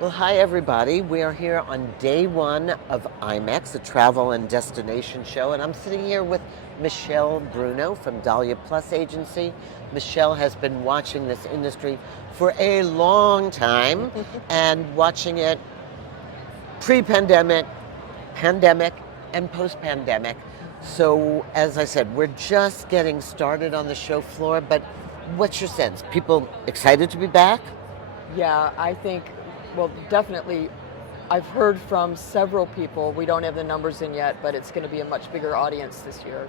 Well, hi everybody. We are here on day one of IMEX, a travel and destination show, and I'm sitting here with Michelle Bruno from DAHLIA+Agency. Michelle has been watching this industry for a long time and watching it pre-pandemic, pandemic, and post-pandemic. So, as I said, we're just getting started on the show floor, but what's your sense? People excited to be back? Yeah, I think, well, definitely. I've heard from several people, we don't have the numbers in yet, but it's going to be a much bigger audience this year.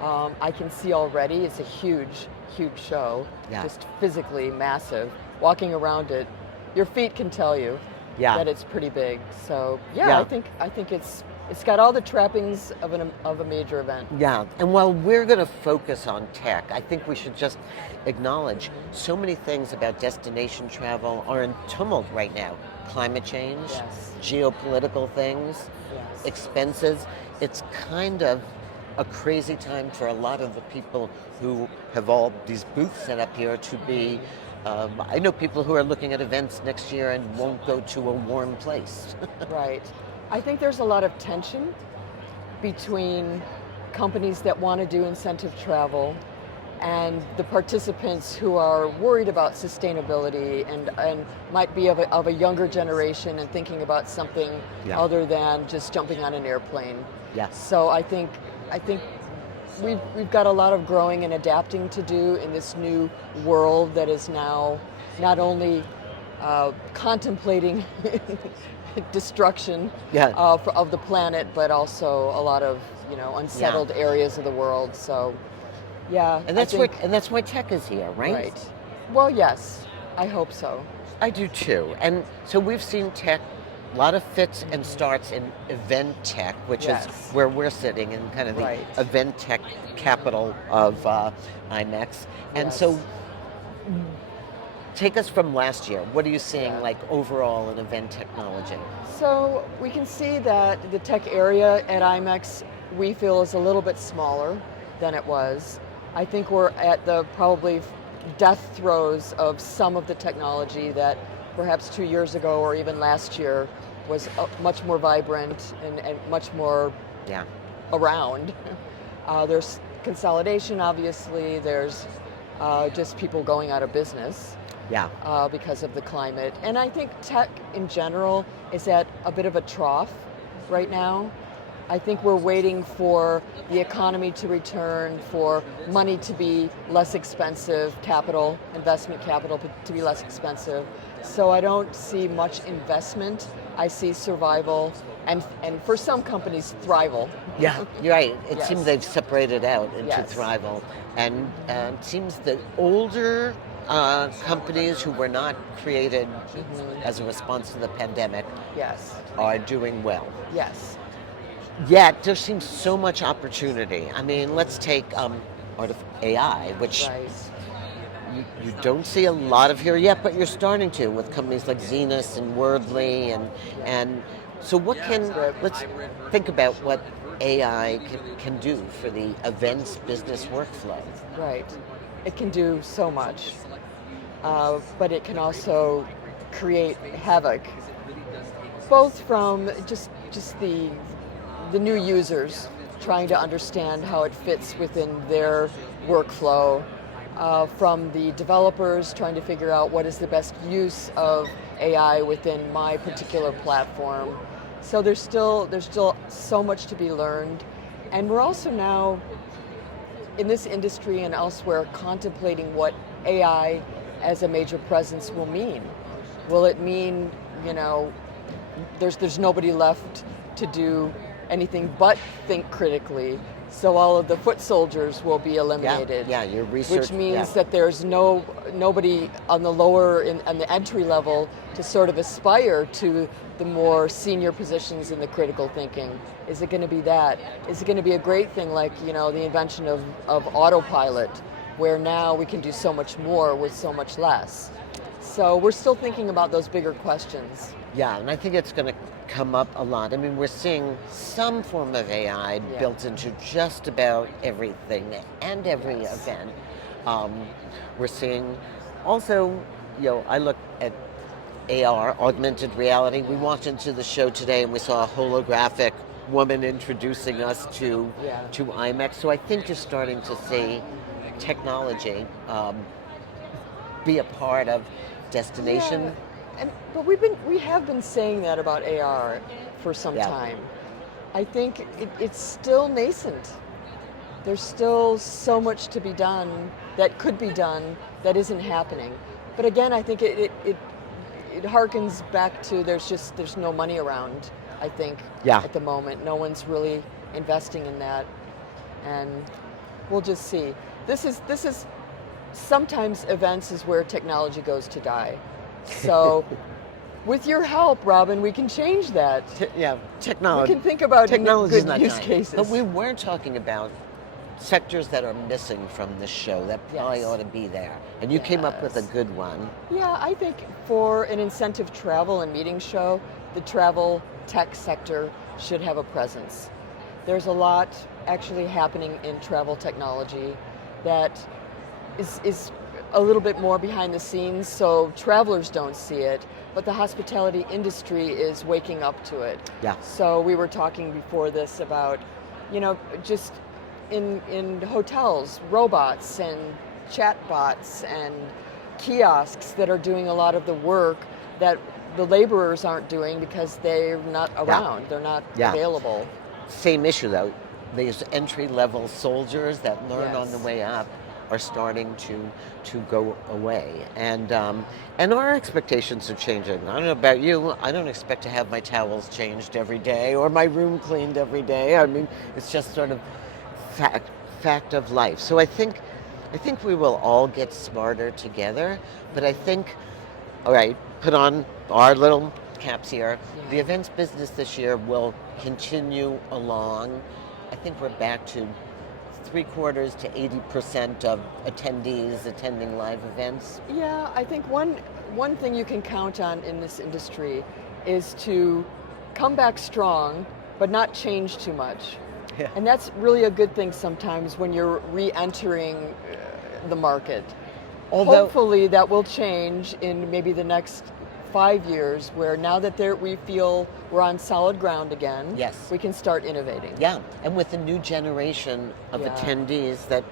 I can see already it's a huge, huge show, Yeah. just physically massive. Walking around it, your feet can tell you Yeah. that it's pretty big. So yeah, Yeah. I think it's got all the trappings of a major event. Yeah, and while we're going to focus on tech, I think we should just acknowledge so many things about destination travel are in tumult right now. Climate change, Yes. geopolitical things, Yes. expenses. It's kind of a crazy time for a lot of the people who have all these booths set up here to be. I know people who are looking at events next year and won't go to a warm place. Right. I think there's a lot of tension between companies that want to do incentive travel and the participants who are worried about sustainability and might be of a younger generation and thinking about something Yeah. other than just jumping on an airplane. Yes. So I think we've got a lot of growing and adapting to do in this new world that is now not only contemplating destruction Yeah. of the planet, but also a lot of unsettled areas of the world. So, yeah, And I that's why think tech is here, right? right. Well, yes, I hope so. I do too. And so we've seen tech, a lot of fits and starts in event tech, which is Yes. where we're sitting in kind of the Right. event tech capital of IMEX. And Yes. so take us from last year. What are you seeing Yeah. like overall in event technology? So we can see that the tech area at IMEX we feel is a little bit smaller than it was. I think we're at the probably death throes of some of the technology that perhaps 2 years ago or even last year was much more vibrant and much more Yeah. around. There's consolidation, obviously. There's just people going out of business Yeah. because of the climate. And I think tech in general is at a bit of a trough right now. I think we're waiting for the economy to return, for money to be less expensive, capital, investment capital to be less expensive. So I don't see much investment. I see survival and for some companies, thrival. Yeah, you're right. It Yes. seems they've separated out into Yes. thrival. And it seems that older companies who were not created as a response to the pandemic Yes, are doing well. yes, Yet there seems so much opportunity. I mean, let's take AI, which right. you don't see a lot of here yet, but you're starting to with companies like Zenus and Wordly, and so what can let's think about what AI can do for the events business workflow. Right. It can do so much, but it can also create havoc, both from just the new users trying to understand how it fits within their workflow, from the developers trying to figure out what is the best use of AI within my particular platform. So there's still so much to be learned, and we're also now in this industry and elsewhere contemplating what AI as a major presence will mean. Will it mean, you know, there's nobody left to do anything but think critically, so all of the foot soldiers will be eliminated? Yeah, your research. Which means Yeah. that there's nobody on the on the entry level to sort of aspire to the more senior positions in the critical thinking. Is it going to be that? Is it going to be a great thing like, the invention of autopilot, where now we can do so much more with so much less? So we're still thinking about those bigger questions. Yeah, and I think it's going to come up a lot. I mean, we're seeing some form of AI Yeah. built into just about everything and every Yes. event. We're seeing also, I look at AR, augmented reality. We walked into the show today and we saw a holographic woman introducing us to IMEX. So I think you're starting to see technology be a part of destination. Yeah. But we have been saying that about AR for some time. I think it's still nascent. There's still so much to be done that could be done that isn't happening. But again, I think it harkens back to there's no money around, I think, at the moment. No one's really investing in that. And we'll just see. This is sometimes events is where technology goes to die. So with your help, Robin, we can change that. Technology. We can think about technology's good use cases. But we were talking about sectors that are missing from this show that probably ought to be there. And you came up with a good one. Yeah, I think for an incentive travel and meeting show, the travel tech sector should have a presence. There's a lot actually happening in travel technology that is a little bit more behind the scenes, so travelers don't see it, but the hospitality industry is waking up to it. So we were talking before this about, just in hotels, robots and chatbots and kiosks that are doing a lot of the work that the laborers aren't doing because they're not around, they're not available. Same issue though. These entry-level soldiers that learn on the way up are starting to go away, and our expectations are changing. I don't know about you. I don't expect to have my towels changed every day or my room cleaned every day. I mean, it's just sort of fact of life. So I think we will all get smarter together. But I think, all right, put on our little caps here. The events business this year will continue along. I think we're back to 3/4 to 80% of attendees attending live events. Yeah, I think one thing you can count on in this industry is to come back strong, but not change too much. And that's really a good thing sometimes when you're re-entering the market. Hopefully that will change in maybe the next 5 years, where now that we feel we're on solid ground again, we can start innovating. And with a new generation of attendees that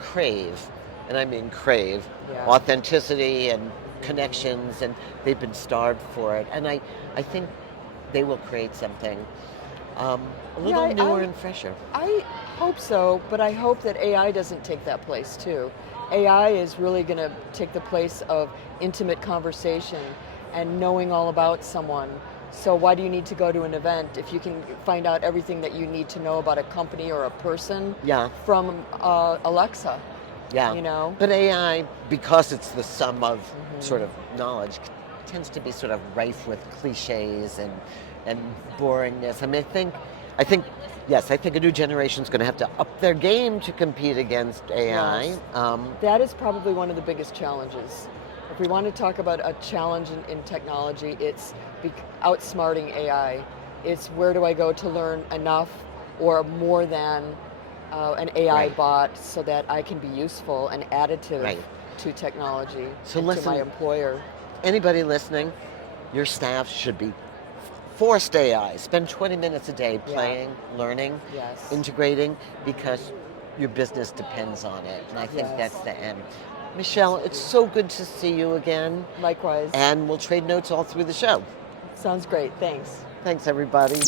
crave, and I mean crave, authenticity and connections, and they've been starved for it. And I think they will create something a little newer and fresher. I hope so, but I hope that AI doesn't take that place too. AI is really going to take the place of intimate conversation and knowing all about someone. So why do you need to go to an event if you can find out everything that you need to know about a company or a person from Alexa? But AI, because it's the sum of sort of knowledge, tends to be sort of rife with cliches and boringness. I mean, I think a new generation is going to have to up their game to compete against AI. That is probably one of the biggest challenges. If we want to talk about a challenge in technology, it's outsmarting AI. It's where do I go to learn enough or more than an AI bot so that I can be useful and additive to technology and to my employer. Anybody listening, your staff should be forced AI. Spend 20 minutes a day playing, learning, integrating, because your business depends on it. And I think that's the end. Michelle, it's so good to see you again. Likewise. And we'll trade notes all through the show. Sounds great. Thanks. Thanks, everybody.